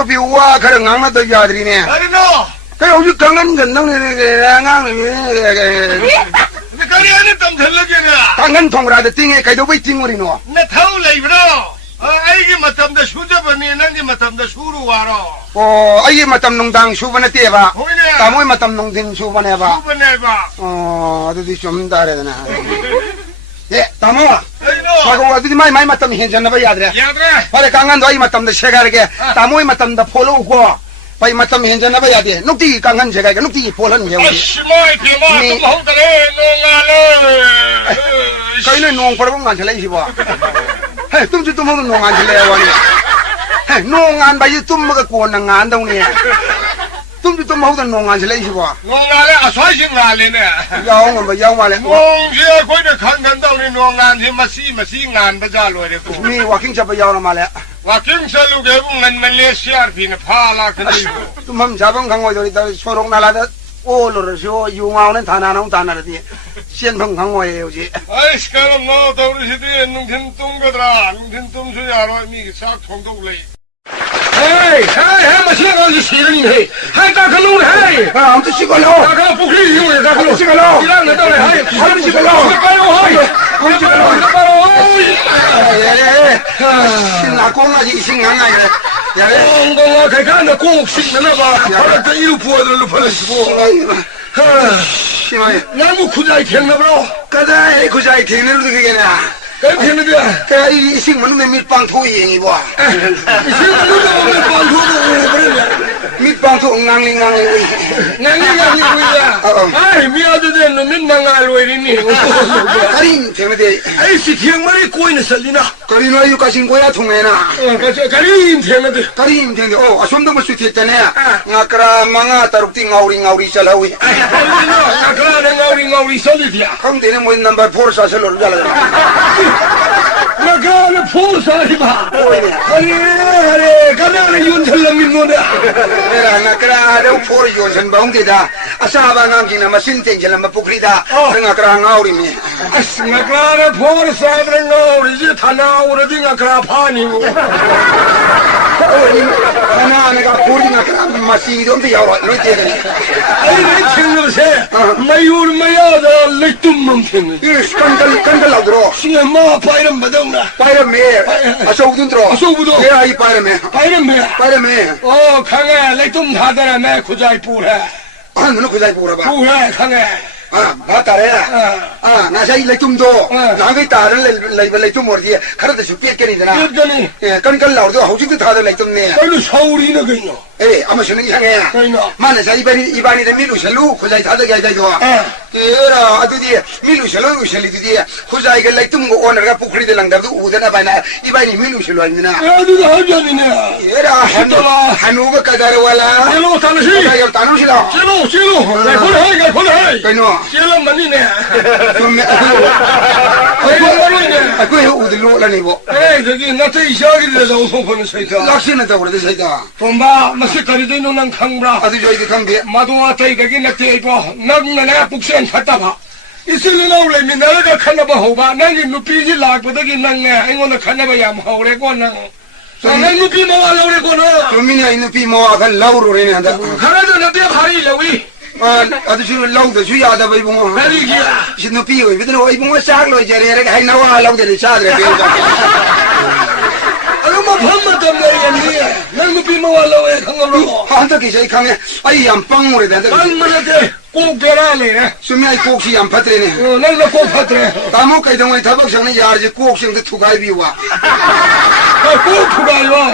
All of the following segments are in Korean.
커피 와 그래 강나도 야들이네. 아니노. 그래 오죽 강간 건너네 강강. 그리 안에 좀 들러게나. 강간 통라도 띵에 가도 왜 띵우리노. 내 타올 레이브로. 아이게 맞담다 수저번이 난게 맞담다 수루 와로. 아이게 맞담 농당 수번에 떼봐. 호이네. 다모이 맞담 농딘 수번에 봐. 수번에 봐. 어디도 좀 다르잖아. 예, 다모. 아이노. 자고 어디 많이 맞담 괜찮나 봐 야들아. 야드라. 바래 강간도 아이 맞담다 세가르게 다모이 맞담다 폴로고. 바이 맞담 괜찮나 봐 야들. 녹디 강간 세가르게 녹디 폴은 해오지. 아시마이 비마 좀 하우다래 농아래. 저희는 농 벌어본 건 잘래 이시봐. 해, 뚱지 뚱 먹은 농 안 잘래 와니. 해, 농안 바이 뚱 먹었고 는 안동니. 뚱지 뚱 먹은 농 안 잘래 이시봐. 농아래 아사신 아래네. 야옹은 뭐 야옹말래. 농지에 거기에 간간다우니 농안지 마시 간바자로래고. 미 와킹 잡아 야옹 말래. 와킹 살루게 웅은 말레이시아르피네 팔라 그리고. tumam jabang kangoi dori dar sorong nalada olor so yungaonen tananong tanaradi sien bang kangoi euji 아이씨 그럼 너 더우시디 농팀 뚱거더라 농팀 뚱수야로 미 싹 통독래 Hey, masih ada di sini hey. Hey, tak keluar hey. am tu sigolo Tak keluar pukul ini, tak keluar. sigolo Hilang dah dah hey. am sigolo Sekarang hey. am sigolo Sekarang hey. sin la ko ma ji sin nga ya ya Ngomong kaikan nak kau sih mana ba? Kalau tak ilu puas dulu pada semua. simai Namu kudai tiang bro. kada e ku jai thing ne lu ge na Kau tiang dia. ka i sing manu me mit pang tho yin i bo Isi tu dah bantu berada. mit pang tho ngang ling ui Nanti dia. Hey, miada dia nak nangal ini. karim theng de Hey, si tiang mari kau ini salina. karim ayu ka sing goya thung na Kali tiang dia. karim theng de oh asom dong su thi tane ngakra manga taruk ti ngauri chalawi Nakala ngauri solid ya. khang de ne mo number 4 sa selo jala Nakala pulsa iba. Are, kana yun thalam minno da. era ngakra de 4 yon san baung de da asaba ngam jina masin teng jala mapukri da ngakra ngauri mi As nakala pulsa ngauri je thana ura di nakala pani. ana ne ka puri ngakra masi dom de yawa lo de ne Ai nei chingo se. Mayur mayada lektum mumkin. is kan la dro Singa ma pairam badang na. paira me aso udun dro Aso udun. ye ai paira me Pairam me. Oh, khanga lektum thadara me khujai pura. an no khujai pura ba Pura khanga. batare na sai le tum do na ga tar le tum mor di khara de supiet ke ni da Gani. kan la do hauji de thada le tum ne Kalu sauri na gaino. ama shuni yang ya Gaino. mana sai ibani de milu shalu khujai thada ga da jo era adu di milu shalu di khujai ga le tum go onar ga pukri de lang da du udana bana ibani milu shalu ni na Adu da hajani ne. era hanu ga kadar wala Hello, Tanashi. ga tanu shila Chelo. Gai phone hai. kaino Chelo mani ne. summe aku udilo la ni bo Hey, dagi na tai shagi le da usong phone sai ta. laksina da wala de sai da Tomba masi kari dai no nang khangbra. adu joi de khang de Madwa tai dagi na tai ba. Nang na puksen thata ba. Isil na ule mi na ga khana ba ho ba. Nang nu pi ji lag ba dagi nang ne. Ai ngona khana ba yam ho re ko nang. Nang nu pi ma wa lo re ko na. tumini ai nu pi mo a kan lauro re na da Khana da na te khari le wi. adu su lau de su ya da bai bo Very good. si nu pi oi bidno oi bo sak lo jere re hai na wa lau de sa de be Ano ma phamma tam le yan ni. Nang nu pi ma wa lo e khangam ro. ha da ki sai khang ai yam pang re da Ang mana te ko gera le ne. sumi ai kok si yam phatre ne Nang na ko phatre. tamo kai dong ai thabak sang ne yar ji kok sing de thukai bi wa Ko thugai wa.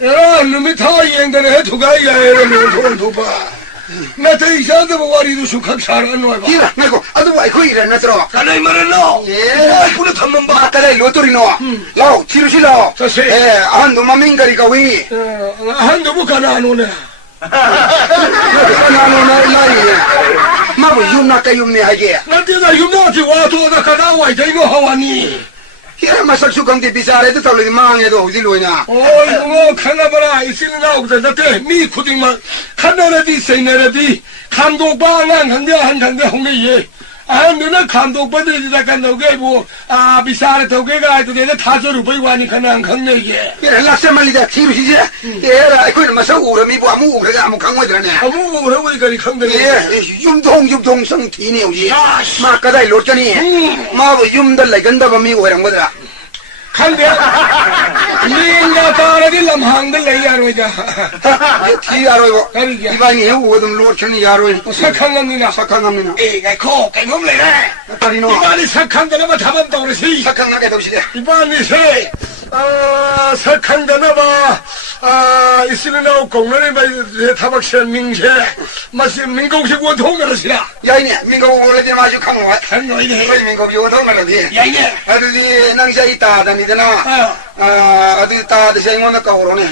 Era nu mi tha yen de ne thugai ya e ne thon thu ba. Na te isa de wari du su khak sara no ba. kira ne ko adu ai khoi re na tro Kanai mara no. Ai pula thammam ba. ma kale lo tori no lau chiru si lau Sa se. an do maming gari ka wi Han do kana no ne. na no na lai ma bu yum na ka yum ne ha ge Na te da yum no ti wa to da kana wa dai no hawani. kira masak su kam de bisare de tawle ma nge do di lo na Oi, ngo khana bara isil na uk da te mi khuding ma khana ra di sai na ra di kham do ba ngan han de hong ye 너는 감독받으리다 간다고 비싸게 더게가 해도 내가 타조를 보이고 하니까 난 강력이에 얘는 락세 말리다 티루시지 얘라 이거는 마서 우름이 뭐 아무 우리가 아무 강모들네 아무 그러니까 이 강력이 예 윰동성 티니우지 마까다 일로잖니 마뭐 윰들 레건다 범이 오랑 거다 간대 니가 따라디 람항들 레이야로이자 티야로 그러게 이방이 오든 로천이 야로 착한갑니다 착한갑니다 에이 코 깨놈래네 딸이노 이반이 착한데나마 답은 떠오르시 착한하게 도시대 이반이 세 착한데나마 있으면 공론에 타박시한 민세 마시 민국식 원통가르시라 야이네 민국 오래지 마주 카모 한노이네 거의 민국 원통가르디 야이네 아들이 낭샤 있다 다니더나 아들 따 드세 이모나 까오로네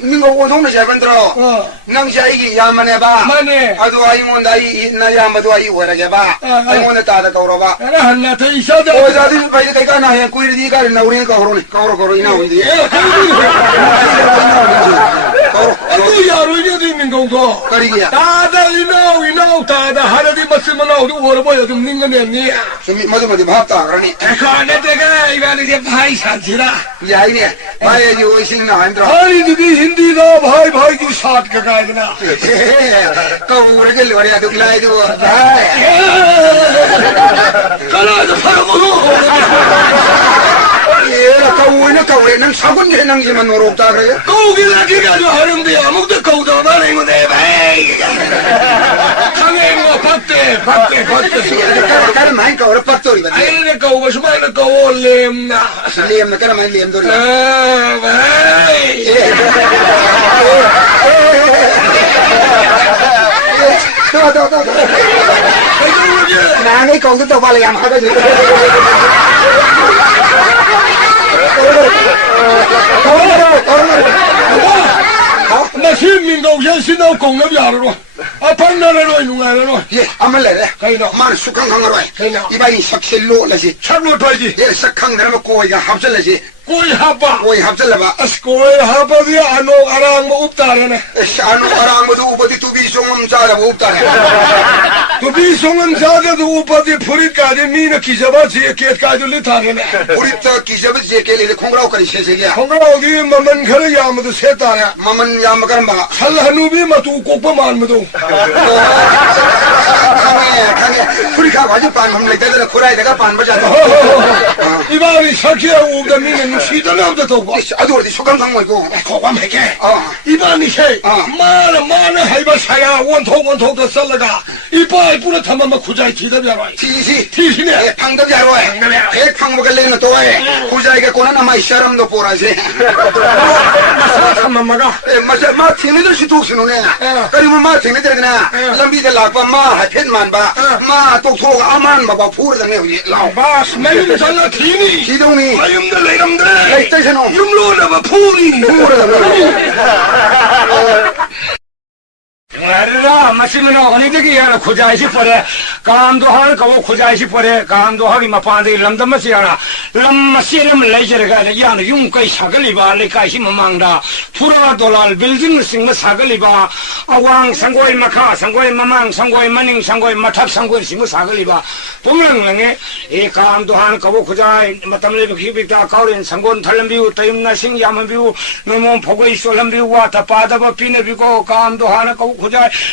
민국 원통을 잘 만들어 낭샤 이기 야만 해봐 마네 아도 아이몬 나이 나 야마도 아이 오래게 봐 아이몬에 따다 까오로 봐 하나 더 있어도 오자들 바이 가이가 나해 꾸이르디 가르나 우리 까오로네 까오로 이나 우리 아주 야로이도 있는 거고 까리기야 다다 이나오 다다 하나디 맞으면 나오도 오래보여 좀 닝거냈니 뭐도 밥다 그러니 에코네 내가 이거는 이제 바이 산지라 야이네 마에 요시는 안 들어 아니 누기 힌디가 바이 그 샷가 가지나 까오르게 로리야 두글라이도 가라도 파고도 예 까오네 난 사군 해낭지만 노롭다 그래 거기다 기가지고 하는데 아무것도 거기다 말하는 거네 바이 강행어 박대 cara mai ka ora pattori ba ai ne ka o shuma ne ka o lemna lem na cara mai lem dori vai do na ngai kong tu ba le yam ha 나 시민공신 신호 공업이야로 아판나라로 누가로 예 아말래 가이노 만 수강 강하로 이바이 삭실로 라시 참로 타지 예 sakang 내가 고이가 합절라시 꼬이 하바 고이 합절라바 꼬이 하바비 아노 아랑 뭐 없다라네 샤노 아랑모도 우버디 투비 종음 자라 없다네 두비 송은 자가도 우버디 프리까지 미는 기자바 지에까지 리타네 우리 또 기접을 제kel이 콩라오 거리 세세기야 콩라오기 만만 그래 야무도 세다네 마만 야마가는 바 살하누비 마도 꼭바만 마도 강해 우리가 와주 반함 내가 코라이 내가 반바자 이바리 사키야 우다 미는 시달라 없다 또 아주 어디 수강 강모이고 고감 해게 이바니 세 마나 해바사야 원통도 썰라가 이바이 뿌려 타마마 구자이 지답이야 티시네 방답이야로 해 방법을 내는 또 해 구자이가 고나나 마이 사람도 보라지 마마가 맞아 마 팅이들 시도시노네 그리고 마 팅이들이나 람비들 락바 마 햇만 바마 똑똑 아만 바바 푸르다네 우리 라오 바스 매일 잘라 티니 기동이 마임들 레감들 레이테이션오 이름로나 푸리 푸르다네 Rara masino onidiki yana khujaisi pare kaam do har kawo khujaisi pare kaam do har mapande lamdam masiyana lam masiram lejerga yana yung kai sagali ba le kai si mamangda pura dolal building sing ma sagali ba awang sangoi makha sangoi mamang sangoi maning sangoi mathak sangoi sing ma sagali ba pomlang lange e kaam do har kawo khujai matam le bikta kauren sangon thalambiu taimna sing yambiu nomon phogoi solambiu wa tapada ba pine biko kaam do har kawo khujai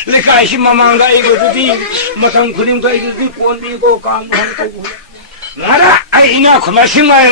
lekai si mamangda igodi matang khudim da igodi pondi ko kaam han ko nara ai ina khuma simai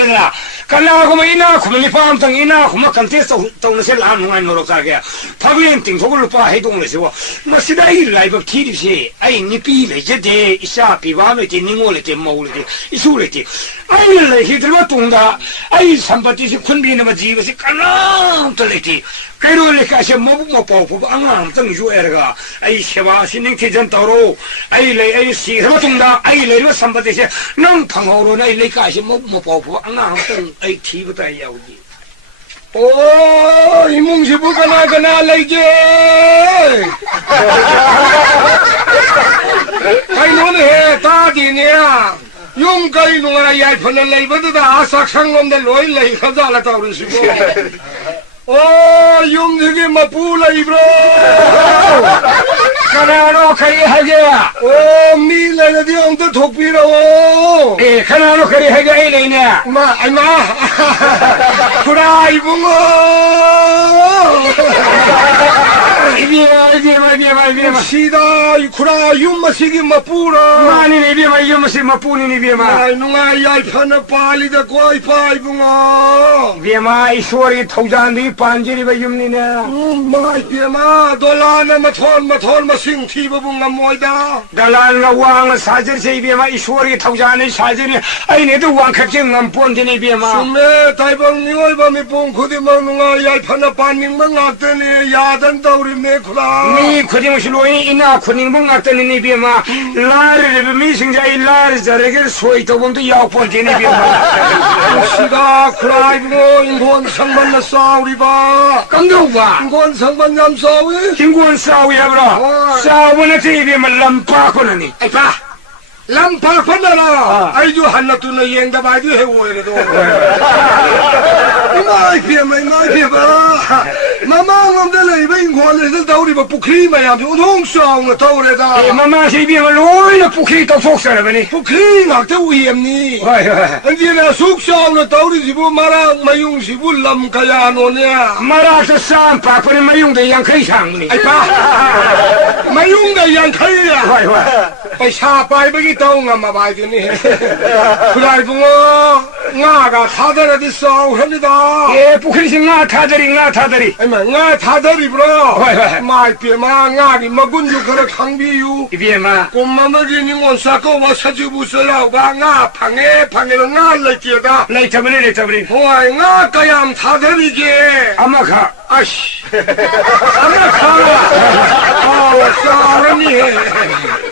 kana khuma ina khuma ni pam tang ina khuma contest tong se lam ngai no ka ga phablin ting thogul pa hai dong le se wa masida i lai ba thi di se ai ni pi le je de isa pi ba me ti ni ngo le te mo le te isu le te ai le hi de ba tung da ai sambati si khun bi na ma ji ba si kana to le ti kairu le ka se mo mo pa pu ang tang ju erga ai sewa sining ti jan toro ai le ai si ba tung da ai le sambati se nang phang ho ro nei le ka se mo mo pa pu ang tang ai thi ba ta yau ji 오, 이몽시 부가나 레이제. 가이노네 다디냐. 용 가이노가 야이펀을 레이버드다 아삭상놈들 로일 레이 가자라 타오르시고. โอ้ยมถึงมาปูเลยบรกระโดดใครให้แกโอ้มีเลยเดี๋ยวต้องถูกปีโรขนาดใครให้แกเลยเนี่ยมาไอ้มาใครบุ้งเบียมาสีดาใครยุมมาสิกิมาปูระมานี่เบียมายุมมาสิมาปูนี่เบียมานุ่งยายพันปาลิดกวยพายบุ้งเบียมาอิสวรีทุกจานดีปันจีรีไปยุมนี่เนี่ยมาเบียมาดอลลาร์มาทอนมาสิงที่บุ้งมวยดาดอลลาร์ระวังสาจเสียเบียมาอิสวรีทุกจานนี่สาจนี่ไอ้เนี่ยตัววางขัดจิงงำปนที่นี่เบียมาสุเมย์ไทยบังนิวยบังมีปุ่งขุดมังนุ่งยายพันปานิงบังอัตเนียยาดันดาวริเมฆลามีขุดมังชลวยอินาขุดมังอัตเนียเบียมาลาร์เรบมีสิงใจลาร์จะเรียกสวยตัวบุ้งตัวยาวปนที่นี่เบียมาสิดาใครบุ้งอินคนสังมันละสาวริบากันดูว่าอินคนสังมันยำสาวอินคนสาวยับระสาวมันที่เบียมาลำปาคนนี้ไอ้ป้าลำพาคนละไอ้ยูหันนัตุนเองดบายดูเฮวเลยดูไม่เพียบ้ามาม่างำได้เลยไม่อินคนเลยต้องเดาดิบปุกรีมาอย่างที่ทุ่งสองเท่าเลยได้มาม่าใช่เบียมาลุยนะปุกรีต้องฟกเสร็จแล้วนี่ปุกรีหนักเท่าเยี่ยมนี่อันนี้นะสุกสองเท่าดิสิบุมารามายุ่งสิบุลำขยานนเนี่ยมาราจะสร้างปากคนมายุ่งแต่ยังเคยช่างนี่ไอ้ป้ามายุ่งแต่ยังเคยอ่ะไปชาไปเมื่อกี้ต้องงมาไปที่นี่ใครบุ้งง่าก็ท่าเดินที่สองเห็นไหมล่ะปุกรีสิง่าท่าเดินไอ้แม่ง่าท่าเดินบล้อไม่เปียมาง่านี่มากุนอยู่กับขังบิวเปียมากุมมาเมื่อกี้นี่งอนสักว่าสัจจุบุษเราบ้าง่าพังเแล้วง่าเลยเกียดเลยทำไมโอ้ยง่ากายามท่าเดินอีกอามาค่ะอามาค่ะโอ้สารนี่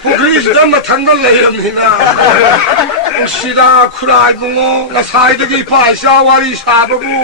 ปุกรีสดมาทันกันเลยนี่นะสิดาใครบุ้งน่าใส่ตะกี้ป้ายสาวารีสาบบุ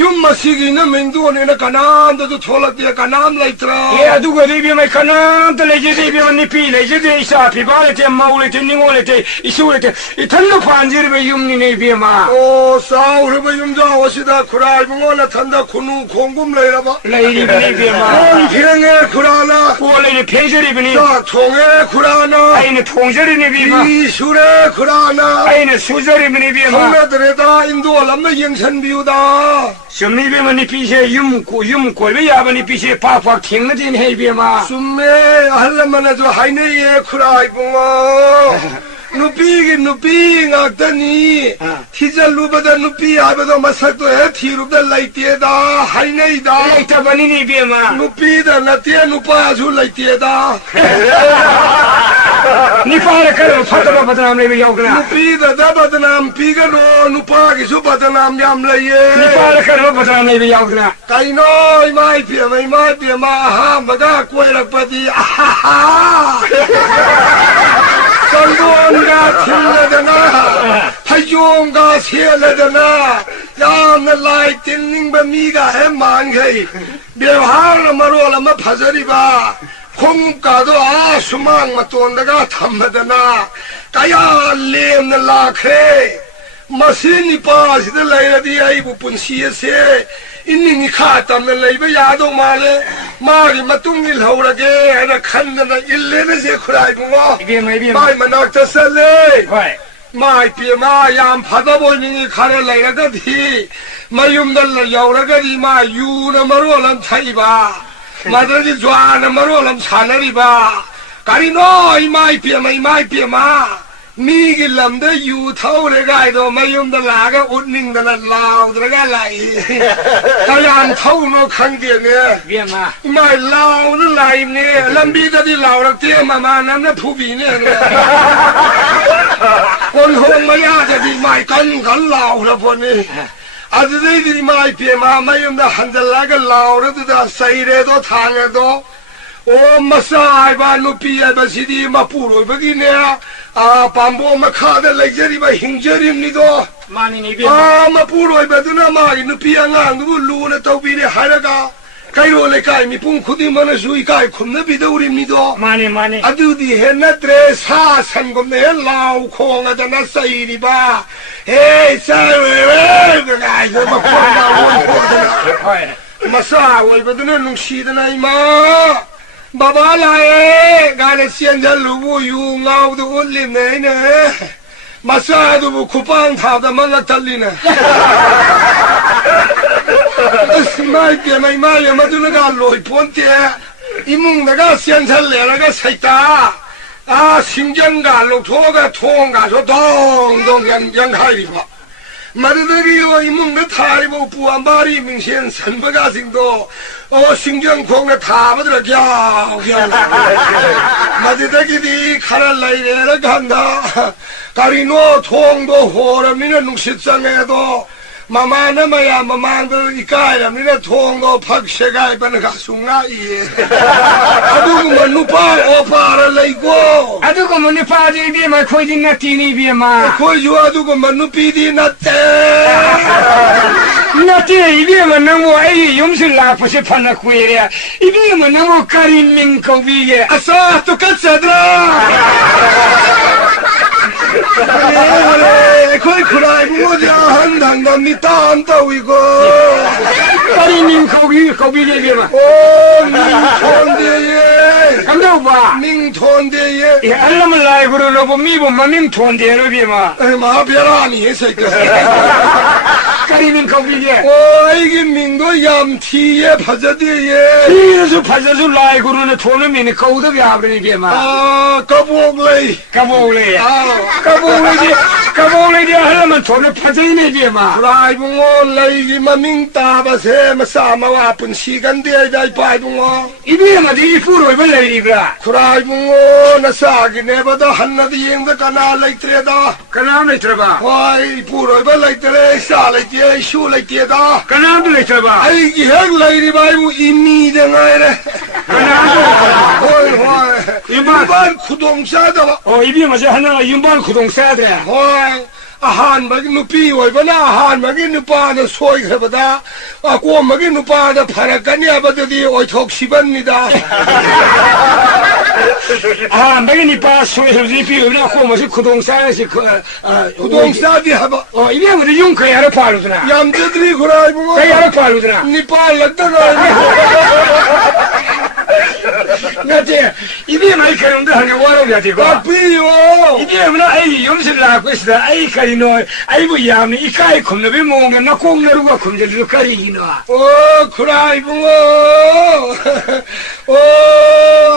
ยุมมาสิกินมันดูนี่นะกันน้ำตัวทอลตีกันน้ำไหลตราดูกันดีบีไม่กันน้ำตัวเล็กดีบีมันนี่ปีเลยดีสาปีบ้าเลยเต็มมาเลยเต็มนิ่งเลยเต็มอิสุเลยเต็มอีทันลูกฟันจีร์ไปยุมนี่นี่บีมาโอ้สาวหรือไปยุมจ้าวสิดาใครบุ้งน่าทันดาคุณคงกุมเลยละบ้าเลยดีบีมาโอ้ยเพียงเงี้ยใครนะโอ้เลยเพจรีบีนี่จ้าทงเงี้ยใครนะไอ้เนี่ยทงจรีนี่บีมาอิสุเร่ใครนะไอ้เนี่ยสุจรีบีนี่บีมาทงเงี้ยเดรดาอินโดลำไม่ยังฉันบิวดาสมัยบีมันนี่พิเศษยุมกุยไม่ยามันนี่พิเศษป้าฟักทิ้งนั่นเองให้บีมาสมัยฮัลโหลมันจะหายเนี่ยใครบุ้งนุปีงักตันนี่ที่จะรู้บัดนุปีอาบัดมาสักตัวที่รู้บัดไล่เตียดาหายเนี่ยดาไอ้ตาบันนี่บีมานุปีดานาเตียนุป้าจูไล่เตียดานี่ฟ้าเรื่องฟัดมาบัดนามเลยไม่ยอมกันนุปีดาดับบัดนามปีกันโน่นุป้ากิสุบัดนามยามเลยนี่ฟ้าเรื่องบัดนามเลยไม่ยอมกันไก่น้อยไม่เพียมาฮะบัดกวยรักปฏิสังบูนกาเทียนเลยนะพยุงกาเทียนเลยนะยามนั่นไล่ตินนิ่งบะมีกาให้มันไงเดี๋ยวหาละมารัวละมาพัชริบาคงกาตัวสมังมาตัวนักทำมาดนะกายาเลี้ยมนั่นลาเคมาสินิปาสิเดลัยละดีไอ้บุปผลเสียอินนี่ข้าทำนั่นเลยไม่ยาดงมาเลยมาดิมาตุ้งนี่เหล่าละเกไอ้นักขันนั่นอิลเลนเสียใครบุ้งวะไม่มันนักจะเสลยไม่เปียมายามพัดบอยนี่ข้าเลยละก็ดีมายุ่งนั่นละยาวละก็ดีมาอยู่นะมารู้ลำไทยบ้ามาตอนที่จวนนะมารู้ลำชาลีบ้าการิโน่ไม่เปียมามีกิลำได้อยู่เท่าไรกันตัวไม่ยอมตลาดก็อุดนิ่งตลาดลาวตลาดไหลถ้าอย่างเท่าโนขังเดียเนี่ยไม่ลาวนั่นไหลเนี่ยลำบีจะที่ลาวรักเตี้ยมานั้นนะผู้บีเนี่ยคนหงไม่ยากจะดีไม่กันลาวละพวกนี้อาจจะได้ดีไม่เพียมาไม่ยอมได้หันตลาดก็ลาวแล้วจะใส่เรือตัวทางตัวโอ้มาสายบ้านนุปีไอ้บ้านสิดีมาปูรวยเมื่อกี้เนี่ยปั๊มโบมาขาดเลยจะรีบหิงจะรีบนี่ตัวมานี่นี่มาปูรวยแบบนั้นมาอินุปีงานดูลูนะตัวปีเนี่ยหายแล้วก็ใครรู้เลยใครมีปุ่งขุดมันช่วยใครคุณเนี่ยปีเดียวริมนี่ตัวมานี่อดูดีเห็นนะเทรซาสันก็เนี่ยลาวคงอาจจะน่าใส่ดีบ้าเฮ้ใส่เว้ย 그가 이거 막 보나 마사 월거든 농시드나 이마 바바라에 가네 시엔잘루부 유가우도 올리네네 마사도 뭐 쿠팡 타다 말라 달리네 스마이게 마이마야 마두나가 로이 폰테 이몽 내가 시엔잘레라가 사이다 아 심장갈로 도가 통가서 동동 양하리바 마르더기와 이몽네 타리보 부안바리 민신 선버가싱도 신경콩네 타버들어 갸갸 마르더기디 카랄라이레라 간다 가리노 통도 호람이네 농식장에도 마마나마야 마망들 이까이라미네 통도 팍세가 이번에 가숭아 예 아두고 누파 오파라레이고 아두고 누파지 비마 코이디나 티니 비마 코이주 아두고 누피디 나떼 나떼 이비마 너무 아이 용슬라 포시 판나 쿠이레 이비마 너무 까리밍 거비게 아싸 똑같사드라 그래 거의 그라이 뭐자 한단단니 땀 따위고 까리밍 거비게 비마 오 민톤대예 감자오빠 민톤대예 이 알람을 라이브로 로보 미보마 민톤대로 비마 마벼라니 해서이까 까리밍 거비게 오 이게 민도 얌티에 파자대예 이래서 파자수 라이브로는 돈을 미니 거우덕이 아버리 비마 아 까보글레이 까보울레 까보울레디 하려면 돈을 파자이네 비마 라이붕어 레이기마 민따바세 마사마와 아픈 시간대에다 바이붕어 이비마 디 이프로 이벌레이브라 라이붕어 나 싸기 내보다 한나도 잉다 까나 레이트레다 까나암 레이트라바 와이 부로 이벌레이트레 싸레이트에 슈레이트에다 까나암도 레이트라바 아이기 핵 레이리 바이붕 이미댕아이레 까나암도 호이 윤반 구동사다 이비마 저 하나가 윤반 구동 써야 돼 호이 아한마기 누피 오이바나 아한마기 누파나 소이해보다 꼬마기 누파나 파라까니 아바드디 오이톡 시반니다 매기 니빠 소에서지 비우나 꼬마시 구동 써야지 구동사디 하바 이비마 디 윤커에 하러 파루드나 얌드들이 그라이붕어 그에 하러 파루드나 니파 락다가 나한테 이비마 이 그런데 하냐 와로야 되고 까삐요 이비마 아이 염실 나고 있어 아이 카리노 아이고 야미 이카이 컴너비 몽게 나 공나루가 컴제도 카리기노 그라이붕어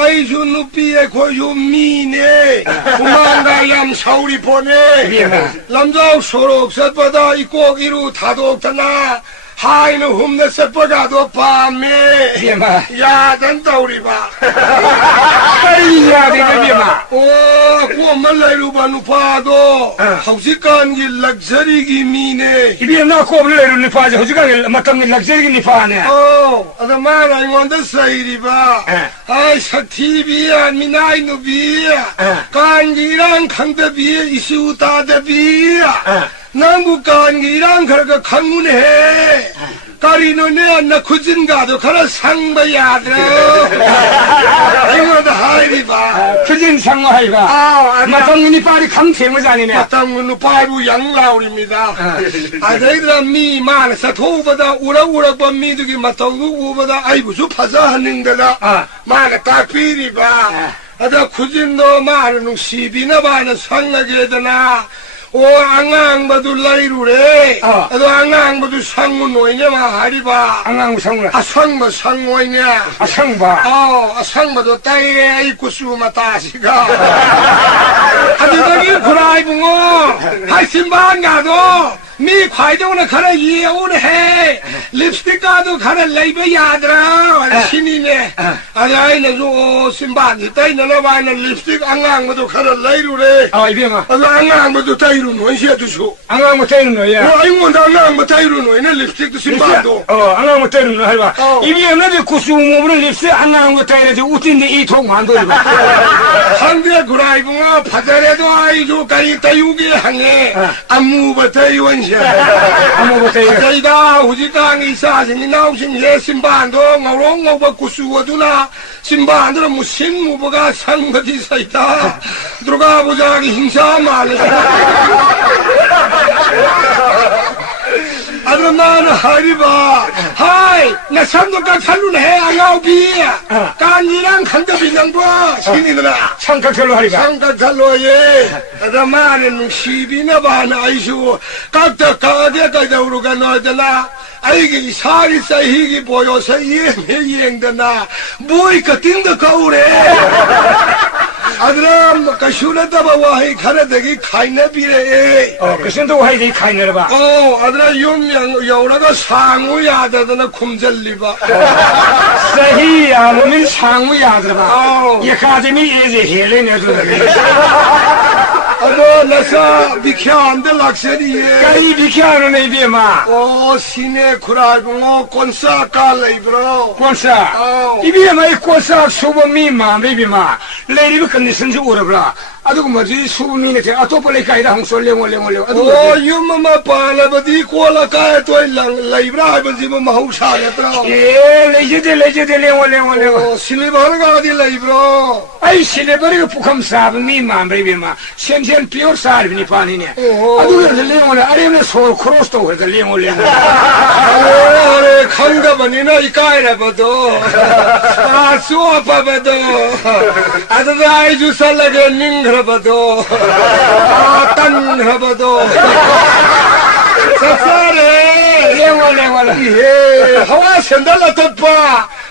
아이주 누피에 고유 미네 구만가 얌 사우리 보네 남자 소록 셋바다 이꼭 이루 다독다나 하이는 흠내 셋바가도 밤에 비마 야 된다 우리 봐 아이야 내가 비마 꼬만 라이루바 누파도 하우시간 길 럭셔리기 미네 이비마 꼬블 레르니 파지 호지가 마땅히 럭셔리 니 파네 아다마나 이원다 사이리바 아이 삭티비야 미나이 누비야 간기랑 강대비야 이수다대비야 남북간기랑 그렇게 강문해 까리노네 안나 구진가도 가라 상바야들어 이거다 하이리바 크진 상하이가 마땅히 니 파리 감태무자니네 마땅은 바이브 양라울입니다 아저희들아 미만 사토보다 우라우라바 미두기 마땅구 우보다 아이고 저 파사 하는데다 마나 딱비리바 아다 구진도 마는 시비나 바는 상나게 되나 앙앙바도 라이루래 아도 앙앙바도 상무 노이냐 하리바 앙앙 상무 상바 상노이냐 상바 상바도 따이에 이쿠수마 따시가 아주더기 구라이붕어 하신바 가도 미 과이동은 가라 이해오네 해 립스틱 가도 가라 레이버 야드라 신이네 아자이는 저 신바니 따이는 와이는 립스틱 앙앙바도 가라 레이루래 이비마 아도 앙앙바도 따이루 노이시야 두수 앙앙 못하는 거야 아이고 앙앙바 따이루 노이네 립스틱도 신바도 앙앙 못하는 거 해봐 이비마 내 구수모브는 립스틱 앙앙 못하는 저 우틴데 이통 만들고 상대 구라이붕어 바다래도 아이조 까리 따유기 항해 안무바타 이원시 저희가 우지강이 사신이 나오신 예 신반도 ngầu 구수어두나 신반들은 무신 무버가 상거지 서있다 들어가 보자 행사 말해 나는 하리바 하이 나 삼도가 칼루네 아가오비 간이랑 간다비는 봐 신이들아 창각절로 하리가 상가칼로에 나만은 시비나 바나 아이슈 각자 가게까지 우르가 너잖아 아이기 살이 쌓이기 보여서 이행되나 뭐이까 띵더 거울에 아들아 가슈나다 바와 해 가라되기 카이나 비레 그 신도 하이디 카이너라 아들아 용량 여우라가 상우야 되더나 쿰절리바 사히 아무민 상우야 들어봐 예카데미 예지 헬레네도 아도 나사 비캬안데 락셔리에 가이 비캬노 네비마 시내 쿠라붕어 콘사 깔레이브로 콘사 이비마 이 콘사 수범미 마메비마 레리비 컨디션지 오르브라 아두고 뭐지 수범미네 아토폴레 카이다 홍솔레몰레몰레 아두고 유마마 팔라바디 콜라카에 토일랑 레이브라 하이버지마 마우샤레트라 예 레제데 레몰레몰레 실리바르가 어디 레이브로 아이 실레버리가 북함 사범미 마메비마 셴셴 피어 사르비니 파니네 아두고 레몰레 아레메 솔 크로스도 그래서 레몰레 아래 강가만이나 이까이라버도 수아파버도 아들 아이주 살라게 닝그러버도 딴그러버도 사사래 레몰레몰레 예 하와 샌달라 덮어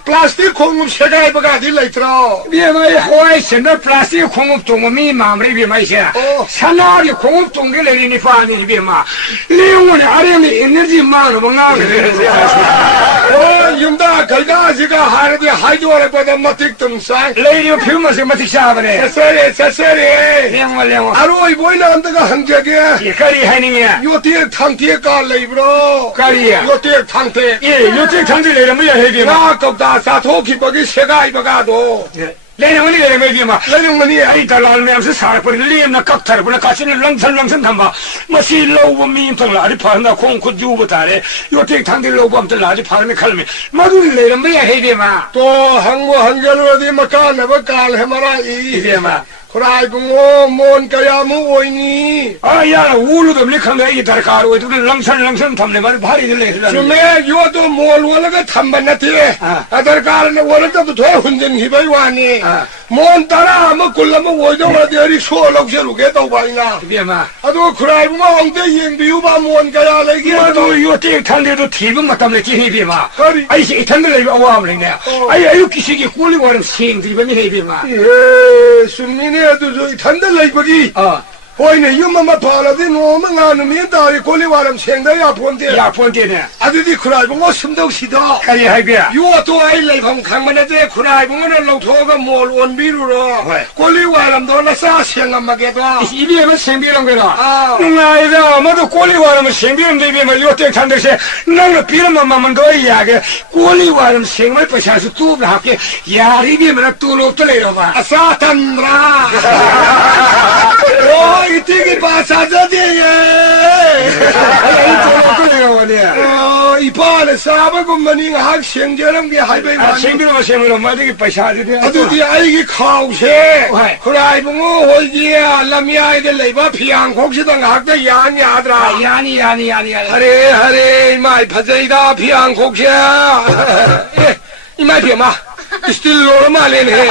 플라스틱 공급 세가이버가 딜레이트로 비마이 하와이 샌들 플라스틱 공급 동음이 마무리비마이세 사나리 공급 동결레리니 파니 비마 레옹원의 아레미 에너지 많은 뭔가 윤다 걸가지가 하르디 하이드월보다 마틱 등산 레이디오 피우면서 마틱 샤버네 사사래 레옹원 아로이 보이나 안다가 한적에 이까리 하이닝이야 요티에 탕티에 깔레이브로 까리야 요티에 탕티에 예 요티 탕지 레이라무야 해비마 아깝다 사토기 버기 세가이버가도 레옹원이 레옹원이비마 레옹원이 아이 달랄면서 살아버리 레임나 깍타르보나 가시는 랑살랑살 담바 마시 로우 민통라 아리 파나 콩쿠 주부타레 요티 탕디 로우 암들 아리 파르미 칼미 마두리 레이라무야 해비마 또 항모 한결 어디 막간나버 깔해마라 이비마 그라이붕어 뭔 가야무 오이니 아야 우르도 밀칸가 이 다르카로 이들 랑살랑살 담네 말 바리 들레 주메 요도 뭘 원래가 탐반나티 아들 가르네 원래도 더 hun전 히바이 와니 뭔 따라 아무 굴라면 오이도 어디 소록셔루게 또 바이나 비마 아도 그라이붕어 엉대 옌비우바 뭔 가야 레기 마도 요티 탄데도 티분 마탐레 기히비마 허리 아이시 탄데레 와와므네 아이 키시기 꿀리 와름 싱드리바니 헤비마 예 순민이 에도 저 탄달라 이거기 호이네 유마마 팔아디 노만 가는 민다리 콜리와람 생다야 본데 야 본데네 아들이 그라이붕어 숨덕시다 카리 하이비야 요또 아이레 방 강만에데 그라이붕어는 로토가 뭘 원비루로 콜리와람도 나사 생감마게도 이비에만 생비랑 거라 나이다 아마도 꿀리 와름 생비랑 데비마 요티 탄데세 나는 비름만 만도 이야게 꿀리 와름 생말 빠샤스 뚜브라 하게 야리비면 뚜로 뜰레로바 아사탄라 이티기 바사자디에 이파네 사바군만이 학생제랑 게 하이베이 생비로 마디기 빠샤지 아두디 아이기 카우세 그라이붕어 홀지야 라미아이들 레이바 피앙콕시당 학대 야니아드라 야니 하레 마이 파자이다 피앙콕시야 이마이 피마 스틸로로 말레네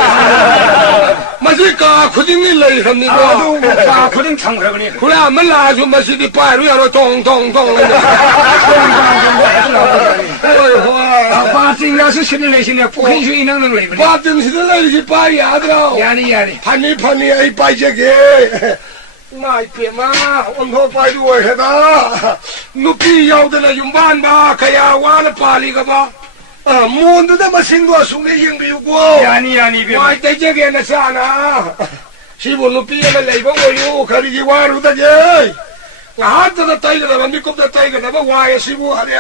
마시까 쿠딩이 레이합니다 아 쿠딩 창그라거니 그래 한번 나주 마시디 빠이로 야로 동동동 바팅라서 신을내시네 포켄슈 이능능 레이브니 바팅시들 레이시 빠이 아드라 야니 파니 아이 빠이제게 나이 피마 온호 빠이로 해다 누피 야우드나 윤반바 가야 와나 팔리가바 뭔데다 마신거 숨에 잉비우고 야니 비 와이 대제게나 사나 시본로 삐에나 레이버 오유 가리기 와루다게 나한테다 따이거나 미kop다 따이거나 와야 시부 하래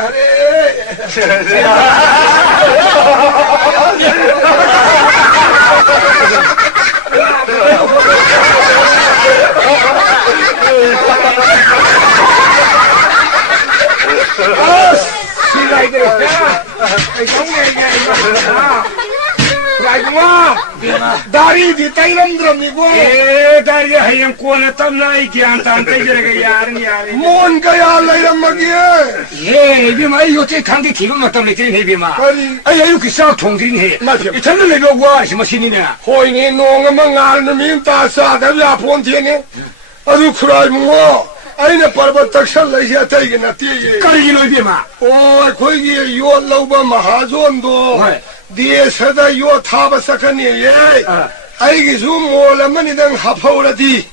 다리 뒤따이람 들었니고 다리 하얀 꼬나 땀나이 기안 딴 떼지르게 야르니 뭔가야 알라이란 말이야 예, 이비마 요새 강대 기분 맞다 그랬더니 이비마. 아니. 아야 이렇게 싹 통들이네. 맞죠. 이 전날 내려와 뭐 신이냐. 호잉이 농어만 가는 놈이 따싸다야 본티네. 아주 크라이문고. 아이네 빠르바딱 살라이야 타이게나 띠게. 까리기는 이비마. 오, 거기 요 라우바 마하존도. 디에서다 요 타바사카니 예. 아이기 수 몰라만이당 하파오라디.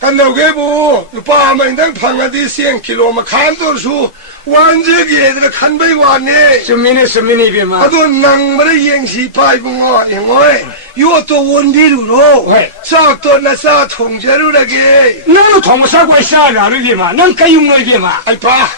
간다고해보 빠마인당 방아디 시행 킬로마 칸도수 완전히 애들 간바이 왔네. 수민이 이비마. 아도 낭만의 이행시 파이붕어 영어에 요또 원디루로 싹도 나사 통제루라게. 나는 동사과 싸라 이비마. 난 까용노 이비마. 아이 봐.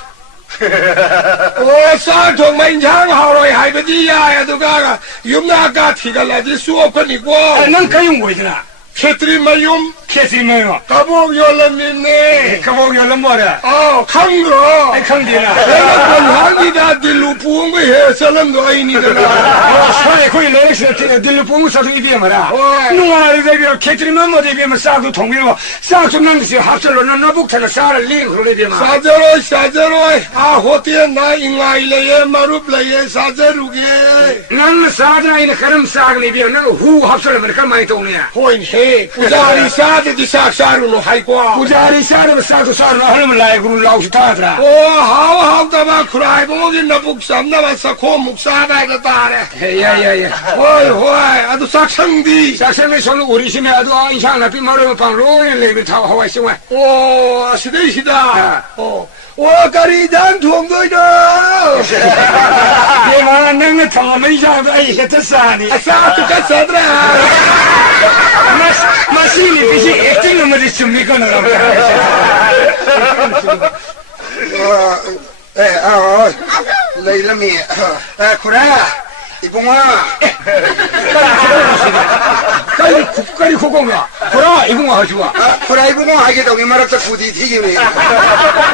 오, 쌀통만 장하로이 하이버디야 에도가가 юм나가 티갈라지 수업하니고. 난 까용고 있잖아. 캐트리마욤 캐스리마요. 가복 열람있네. 가복 열람 뭐라. 강거. 아이 강디나. 내가 권한이다 딜로 부은 거 해. 사람도 아니니더라. 사회 거의 내렉스 들로 본거 사도 이비마라. 누가 이제 캐트리만 뭐 이비마 싸도 통밀고 싸도 난듯이 합설로 나북타나 싸를 링크로 이비마. 사저로이. 호티에 나 잉아일레에 마루플레에 사저루게. 나는 싸드나이는 가름 싸는 이비마. 나는 후 합설로 그러니까 많이 동네야. 호인해. 부자리 사드디 싹사루로 하이고. 부자리 싸르면 싸도 싸르나 하려면 라이그로 나오시 타더라. 하우다바 크라이봉이 나북삼 나왔어. 고묵사바이가 따래. 야야야. 호이. 아주 싹상디. 싹상의 손을 우리 심에 아주 인상 나비 마르면 방 로인 레벨 타고 하와 있으면. 오, 시대시다. 와까리단 통도이다. 얘만 내가 처음에 이상하다 이게 싸니. 싸뚜까 싸더라. 마시니 빛이 액팅을 못해 줍니까 너라. 레일라미 그래 이봉아 까리 고공이야. 그래 이봉아 하지마. 그래 이봉아 하게 되면 말았다 부디 튀기네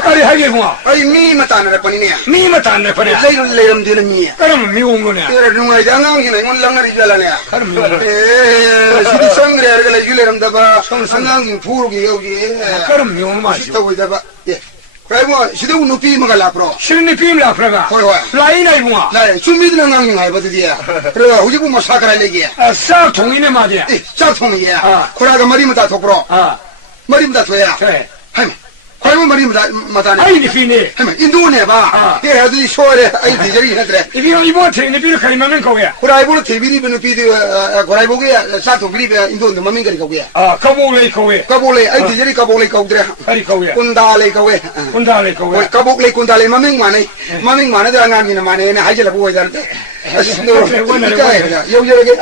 까리 하게 이봉아. 아이 미마 따는 뻔이네 미마 딴내 버려. 레일럼 되는 니 그러면 미운 거네. 그래 누가 장강이네 이건 랑나리 잘라네 그럼 미운 시디 상그래 그래 유래람 다봐 상강이 부르기 여기 그럼 미운 맛이. 시다고 이다봐 예 그래 뭐 시대고 높이 먹을라 앞으로 신이 비밀라 그래가. 호이 라이나 이봉아. 나 준비되는 강경 알거든요. 그래 우리 부모 사과를 얘기해. 싹 동이네 말이야. 짝통이야. 코라가 머리면 다 독으로. 머리면 다 줘야. 그래. 하면 과연 머리면 다 마다네. 아이니 비니. 하면 인도네 봐. 얘 애들이 쇼래. 아이 디저리 해드래. 이번 트레이닝 비를 가리면 거기야. 코라이보는 TV리 비는 비디 코라이보게 사통 비리 인도 너만 거리 거기야. 까보래 거기야. 까볼래 아이 디저리 까볼래 거기래. 가리 거기야. 꾼달래 거기. 군다래 거기야. 까볼래 꾼달래 마맹 많네 들어가기는 많네. 하이젤 보고 있다는데. 여기저기.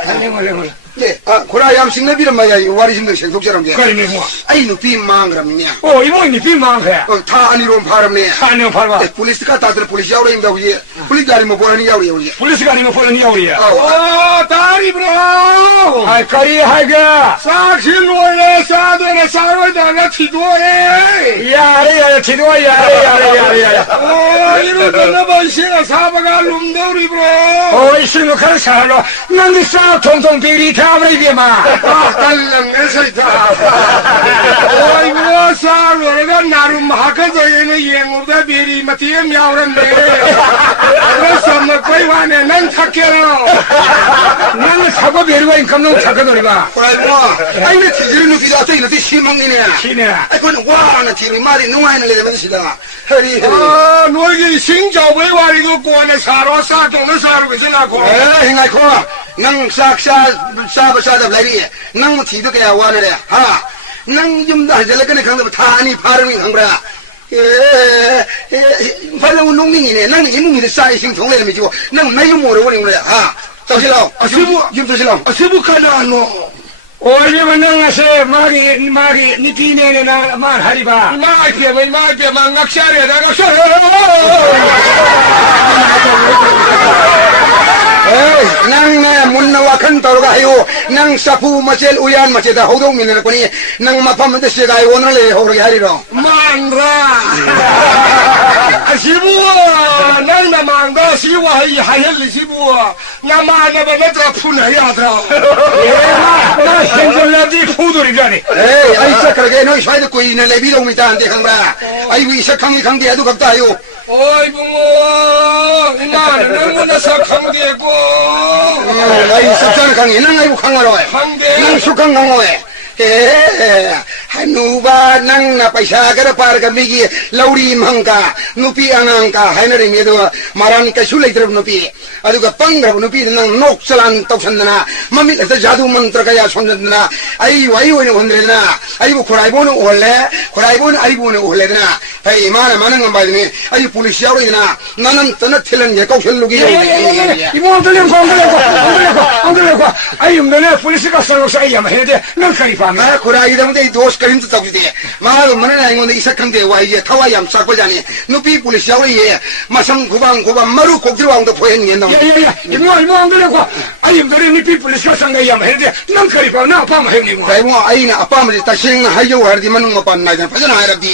예, 고라 얌싱네 비는 말이야. 와리 심들 생속처럼 게. 가리네 뭐. 아이 누피 망그럽냐. 이번이 비만 해. 다 아니로 바람네. 사냥 팔봐. 폴리스가 다들 폴리스 야우려 임다고 예. 폴리스 가리 뭐 보라니 야우려 오지. 폴리스가 아니면 폴리스 야우리야. 다리 브로. 아이 가리 하가. 싹신로에 사도에 사로에다가 기도해. 야래 기도야 야래. 이러다 나만 시가 사바가 룸더리 브로. 이승우 가는 살로. 난데 싹 통통 비리 타버리 비마. 딸랑에서 있다. 어이구 사로가 나름 하거든 예물다 비리 마티에 мя우는데. 그래서 뭐 거의 와네 난 착해요. 나는 사고 베르가 인감농 착하더니가. 그래 아이 내 티지를 누피도 앞에 이렇게 심망이네. 시네. 아이 그건 와나 티를 말이 누가이는 레면 시다. 허리. 너희 신자왜 와리고 꼬네 사로 사동을 사로 생각하고. 행아이코 낭 싹사다 레리 낭 티도 그야 와네. 낭 좀도 한절레근에 강도 타니 발음이 강브라. 발음 농민이네. 낭 이놈이 싸이 싱통레를 미치고 낭 매일 모르고는 거야. 자실라. 좀 자실라. 세부카다 너. 오히려 나가세 말이 니피네네 말 하리바. 마이게 망각샤래 내가 낭 문나와 큰 떠로가 해요. 낭 사푸 마셀 우얀 마체다 호동민을 거니 낭 마파면데 시가 오늘 호르게 하리로. 망라. 시부아 낭나 망다 시와 이 하헬리 시부아 나마나 바나트라 푸나야드라. 나 현절라지 후돌이라니. 아이 sakara게 너 샤이드 코이네 레비로 미타한테 강바. 아이 위 sak강이 강대야도 갑다요. 어이 붕어 이마는 너무나 sakang되고 나이 습관 강해 난 아이고 강화로 해 강대 난 숙강 강화해 nuba nang na paisa kada par ka migi lauri mangka nupi anangka hainari medo maran ka sulai terab nupi aduga pangra nupi nang nok salan toksandana mami ta jadu mantra kaya sondana ai wai wai hondrena ai bu khorai bon ai bon ole na ai mana manang bai ni ai police yaw ina nanan tana thilan ye kausal lugi 이모 들려 아이 음들려 police가 서서 아이야 해대 너 그리 봐 ma khorai dam dei dos karim ta tawsi de ma lo manana ngon isa khang de wai ye thawa yam sa ko jani nupi police yaw ye masam kubang maru kokri wang da phoen ngen dam 이모 안 들려 아이 음들려 니 police가 상가야 해대 너 그리 봐나 아빠 뭐 해니 뭐 kai mo ai na apa ma ta sing hayo har di manung ma pan na jan phajana hai rabdi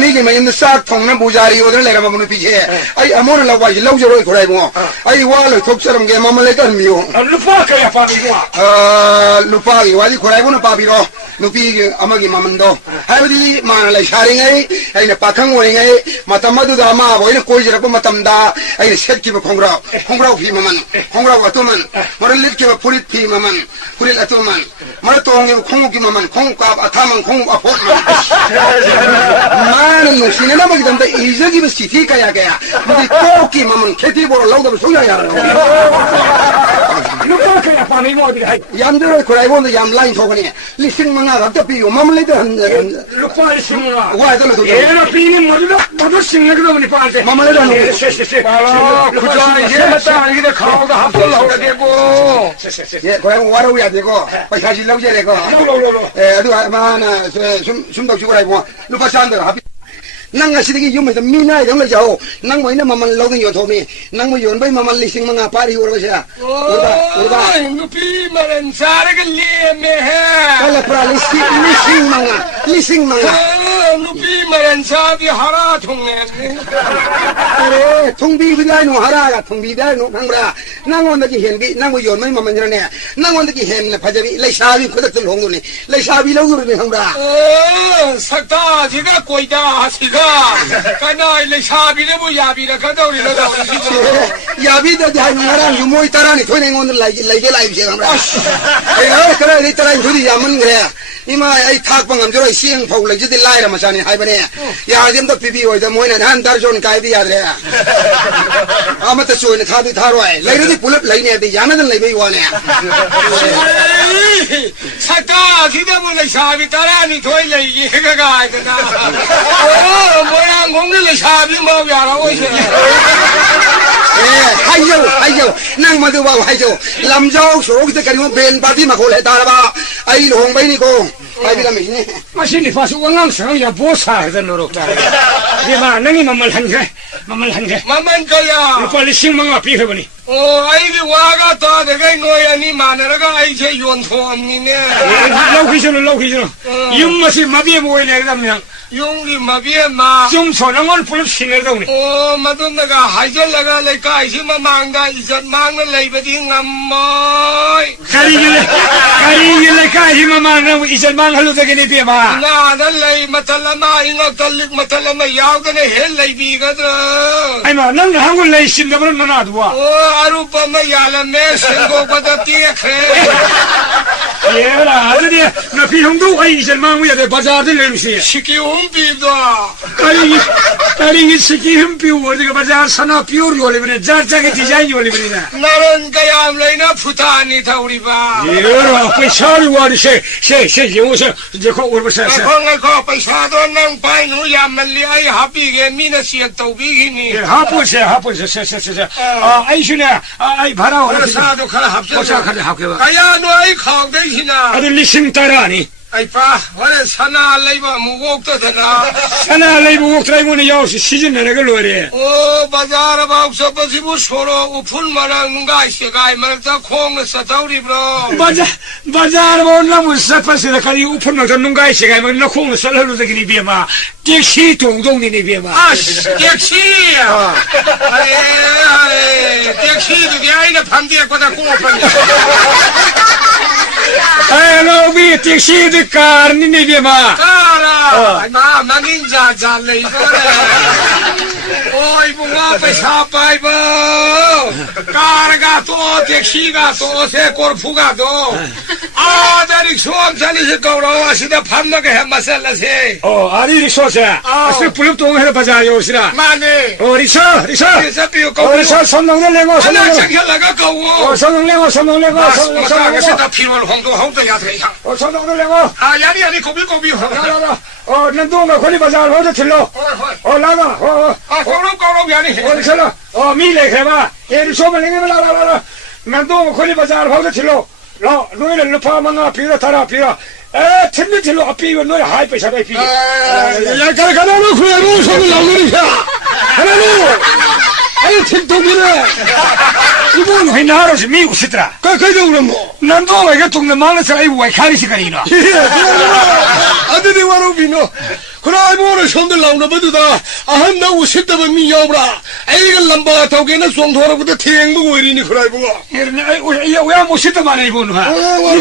mi gi ma in sa thong na bujari odre le ma nupi je ai amor la wai lau jo roi khorai mo ai wa lo thok charam ge ma ma le kan mi yo 루파 그야 봐 이거 lupa gi wadi khorai bo na pa bi ro nupi gi amagi mamando hai badi ma la shari ngai ai na pakhang oi ngai matam madu da ma boi na koi jira ko matam da ai set ki ba khongrao phi maman khongrao atuman mar lit ki ba purit phi maman purit atuman mar tong gi khong gi maman khong ka athaman khong apot man no sine na magi dam da ize gi ba siti kaya mudi ko ki maman kheti bo lau da so ya 루파 그야 봐 이거 어디 가 yamdero khorai bon da yam line thogani lising manga ga ta pi yo mamle da 루파 심으라 wa da lo 얘는 비니 모두 싱내기도 보니 빠한테 mamle da 아 그자 이제 맞다 이게 가오가 합돌 나오게 되고 ye khorai wa ro ya de ko paisa ji lau je de ko adu ma na sum dau chi khorai bon lu pa san da ha nang nga sidigi yum da mina dang la jao nang mo ina maman lo ding yo thomi nang mo yon bai maman lising manga pari ur ba sha urba nupi maran sarga leme he kala pra lising manga nupi maran sabi hara thongne are thongbi bidai no hara ga thongbi dai no khangra nang on da ki hen bi nang mo yon mai maman jra ne nang on da ki hen na phajabi lai sabi khodak tul hong ni lai sabi lo gur ni khangra sakta jiga koida siga kana le sabi le bo yabi da kadau ni lo da yabi da jai ngarang yu moi tarani thoi ne ngon lai de lai se khangra ai kara ni tarai thudi yaman gre ima ai thak pangam joi siang phau lai jidi lai ra masani hai bane ya jem da pibi oi da moi na han dar jon kai bi ya re amata choi ne thadi tharoi lai ri pulap lai ne de yana dan lai bei wa ne sakta jida mo le sabi tarani thoi lai ye ga ga da 뭐야 공들을 샤비 뭐야라 오이세 hayo nang ma du ba hayo lam jau so ki ka ni ben party ma ko le ta ba ai long bai ni ko ai bi la mi ni 마신이 파수 왕왕 상야 보사 해서 노력다 이마 능이 mammal 한게 마만 거야 빨리 식망아 비해보니 아이기 와가 또 내가 이거야 니 마누라가 아이제 연토함니네 lau기죠 이음맛이 마비에 모이네 그러면 용리 마비에 마 좀 소량을 불러 신내더니 마도 내가 하절라가 내가 아이시마 망가 이전 망을 레이버디 남모이 가리길래 가이시마 망을 이전 망을 되게 비마 나는 레이 마탈라마 이거 달릭 마탈라마 야우가네 헬 레이비거든 아이마 난 한국 레이 신내버는 너나도 와 아루빠마 야라메 생고보다 뛰어해 얘라 아들이 나 비형도 아이 이전 망을 돼 바자들 내리시 시키움비도 가리기 시키움비 어디가 바자 산업 비오리 올리면 자자게 디자인 올리면 나는 가야 레이나 푸타니 타우리바 얘라 पैसा वाली से ये से देखो और बस ऐसे को पैसा तो नंग पाई नु या मल्ली हापी गे मीना सियन तौबी हिनी हापो से से आई सुने आई भरा हो सा तो खला हाप पैसा खले हाप के काया नो आई खाव दे हिना अरे लिसिंग तारानी आई पा वरे सना लेबा मुगोक तो धना सना लेबा मुगोक ट्राई मोने याओ सीजन ने के लोरे ओ बाजार बाउ सब सिबु छोरो उफुल मरा नुगा सेगाई मर त खोंग सतौरी ब्रो बाजार वो ना मुझसे पैसे रखी उफुल मर नुगा सेगाई मर न खोंग सलहलु दगिनी बेमा टैक्सी टोंगदोंग नि बेमा टैक्सी अरे टैक्सी दे आइना फंदिया कोदा को फंद हेलो भी टैक्सी दे कार नि बेमा कार मा मगिन जा ले 어이 붕어 पैसा पाइबो कार가 또 택시가 또 세골프가 또 아다리 수험 살리실 거로 와시다 밥 먹게 해 마살라세 아니 리소세 아스 불립 동해를 바자 요시라 마네 리소 그래서 비오 거 리소 선동을 내고 하나 선동을 챙겨나가 거고 선동 내고 마사가 다 필요한 홍도 야트야 선동을 내고 아 야니 고비 난동가 거리 바자 어디 틀러 나가 아 꼬롱 야니 어디서라 미래 해봐 리소를 내게 라라라 난동가 거리 바자 어디 틀러 너희를 루파만나 비라 타라 비라 템미 틀러 앞이 너희 하이페 샤베 비 야 가라가라 그래 손을 나오니까 하나로 아유 팀통이네 이번 회나로서 미국 시더라 그래도 그럼 뭐 난동가 이게 동네 많아서 아이고 왜 가리 시간이나 아들이 와로 비노 그래 뭐를 손들 나오나 봐도다 아한 나고 싶다면 미여브라 애가 람바 타오게는 송토라부터 탱보고 이리니 그래 보고 왜 못시다 말해 이거는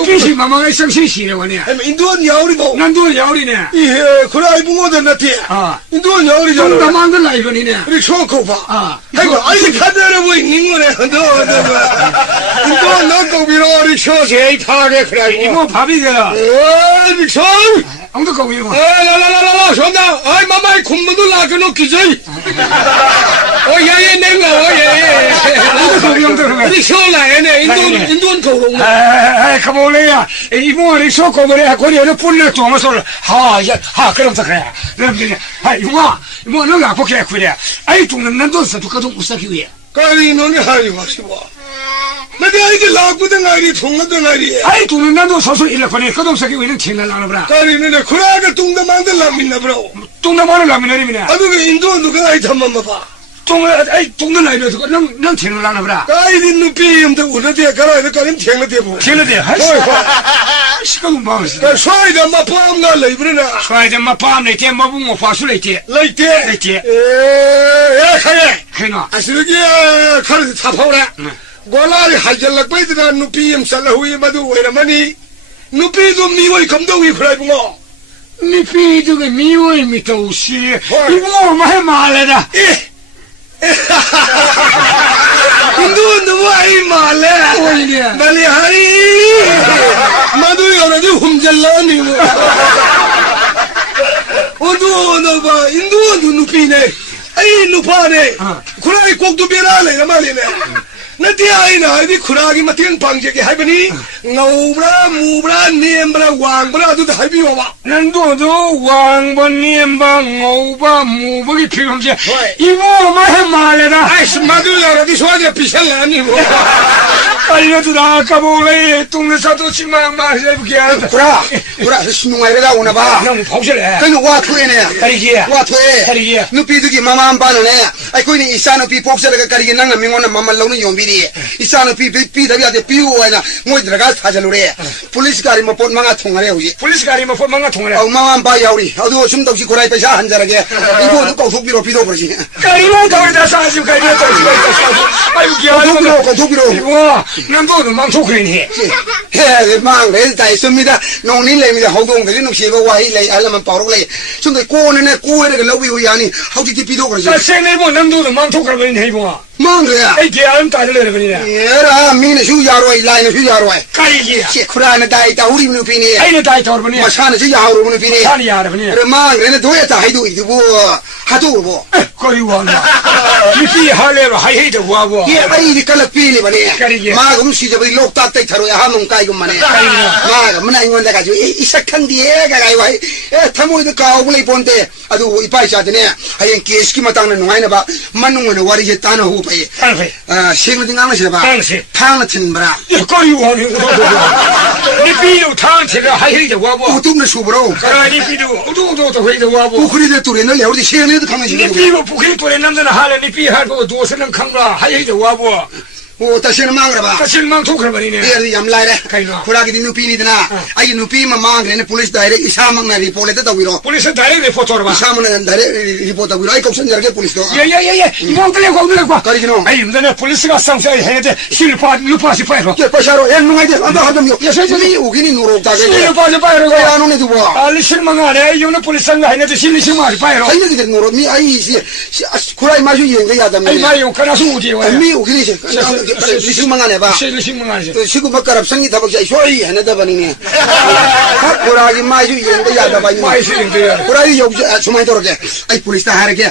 이끼시 마마가 성실시네 원이야 인도한 야우리도 난도 야우리네 예 그래 보고도 나티 인도한 야우리잖아 좀 담아들 라이번이네 우리 초코파 아이고 아이 카드를 뭐 있는 거네 인도한 너고비로 우리 초제이 타게 그래 이거 밥이야 어이 초 엉덩이 이거 라라라라라 손나 아이 마마이 굶어도 나그노 기저이 예예 nenga 예 엉덩이 쇼라에네 인도는 거로 가볼래야 이모리 쇼코버래 거리에 뿌리를 도마서 하 그럼 더 그래 이모 너가 그렇게 그래 아이 동는 난도 두가도 우사기 위해 까리 너네 하리 마시고 내가 이제 라고든 아이리 통하던 아이리 아이 동는 난도 소설 일러거니 그동사기 위는 칠날 나눠보라 까리 너네 그라가 뚱다 만들라 민나 브로 동남아를 라미네리미네 아두 그 인도 누가 아이 담만 봐봐 동는 라이브 두고 넌 칠날 나눠보라 까이리 누피 엄도 우르디야 가라 이거 까림 쟁나 대보 칠날대 시간은 뭐하지 까 샤이다 마파암나 레이브르나 샤이다 마파암네 테 마붕어 파술레테 레이테 야 카예 그나 아시르기 카르 타파오라 골라리 할절락바이드나 누피임 살라후이 마두 오이라마니 누피도 미워이 감동이 그라이붕어 누피도 미워이 미토시 이거 마해 말래다 인도 아이 말래 오이네 말리 하이 마두 여러지 훔잘라니 어두 너봐 인도 누피네 아이 누파네 그라이 꼭두 베라네 말이네 나티 아이나 아이디 쿠라기 마팅 방제게 하이버니 나우브라 무브라 니엠브라 왕브라 아두도 하이비와봐 난도도 왕번 니엠방 오바 무버기 필요한지 이거 마해 말래다 아이씨 마두 여러디 소아지 비샬라니 뭐 알려주라 까보래 동네사도 치마 마해볼게 구라 신웅아이래가 오나봐 형 복실해 그는 와투에네 가리기야 와투에 가리기야 누피두기 마마 안 바르네 아이 거기는 이사 누피 복실해가 가리기 낭나 명원은 마말로는 용비리 이사 누피 비다비한테 비우와나 뭐 들어가 사절로래 폴리스 가리 뭐 본망아 통하래 우지 폴리스 가리 뭐 본망아 통하래 마마 안 봐야 우리 어두 숨도 없이 구라이 빼자 한자라게 이거 누가 속비로 비도 버리지 가리만 가리다 사지 가리다 사지 아이고 기아로 속비로 이거 난도도 망초크네 해 망래 다 있습니다 농린래입니다 호동들이 농시고 와이래 알라만 바로래 근데 꼬네네 꼬에를 러비고 야니 하우디 비도 그러지 생일보 난도도 망초크네 이거 망래야 이 기아는 따질래 그러냐 얘라 미네 슈야로이 라이네 슈야로이 가리기야 쿠라나 다이다 우리 누피니 아이네 다이다 버니 마샤나 슈야로 누피니 산이 야라 버니 그래 망래네 도야다 하이도 이두고 하도 뭐 거리 와나 이피 할래로 하이헤이도 와고 예 아이디 칼라 필리 바니 마금 시저비 록딱 때 타로야 하몽 까이고만에 마가 문나 인원데 가지고 이삭한 뒤에 가가이고 타모이도 까오블레 본데 아두 이파이샤드네 하연 계스키마 땅는 농아이나 봐 만농은 와리제 따나 후바이 생을 딩강나시라 봐 탕나튼 브라 거리 와니 니피도 탕체가 하이헤이도 와고 우tumne 수브로 그래 니피도 우두도 회도 와고 우크리데 뚜레는 레오디 생을 강나시 니피고 부키 또래 남자는 할래 니피 할고 도스는 강라 하이헤이도 와고 오 다시는 망그라봐 실망 톡그러버리네 얘들 얌라이래 가이노. 코라기디 누피니드나 아이 누피 마망그네 폴리스 다이렉 이사망나 리포레트 다위로 폴리스 다이렉트 포토로봐 이사망나 다이렉 리포트 다위로 아이 kop선 저게 폴리스도 예예예예 이거 들려고 가리기노 아이 임전에 폴리스가 상사에 해야돼 실파 루파시 파이로 게 파샤로 엔 누가이데 안다 하담요 예세저니 우기니 누로다게 실파시 파이로 야 안오네 두보 알리 실망하네 이거는 폴리스가 해야돼 실리시마리 파이로 아이네 그 누로 미 아이 시 코라이 마슈 이행게 야담네 아이 마이 용카나수 우디요 미 우기니 시 리싱망하네 봐 실리시망하지 시구 bakkarab sangi tabak jai shoi hanada banini kuragi maju yende yada bani 마이스 인데요 kuragi yog sumai torge ai police ta harage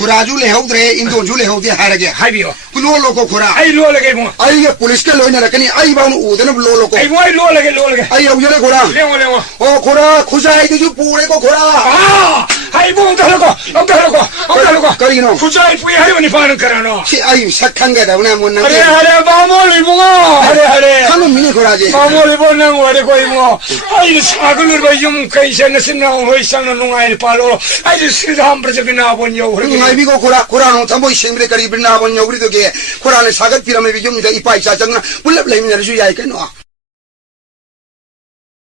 kuraju le hogre indo ju le hogde harage 하이비요 kulo loko kura 아이 로레게 뭐 ai ge police ke loina rakani ai baunu udana lo loko 아이 와이 로레게 ai yog jale kura 레옹 o kura khusai de ju pure ko kura 아 아이 뭐 엉달고 karino 구자이 부이 하려니 파는 거라노 si ai sakhan ga da una monna 하래 마모리 붕어 하래 kanu mini kuraje 마모리 보는 거래 거이 뭐 아이 사글을 봐 용케이션에 신나고 회상은 농아일 팔로 아이 시담 프로젝트나 본요 ngai bigo kura no tambo shengre kari bina bon yogri doge kura ne sagat piramid bi jom da ipai cha changna pulap lai min ju yai ke no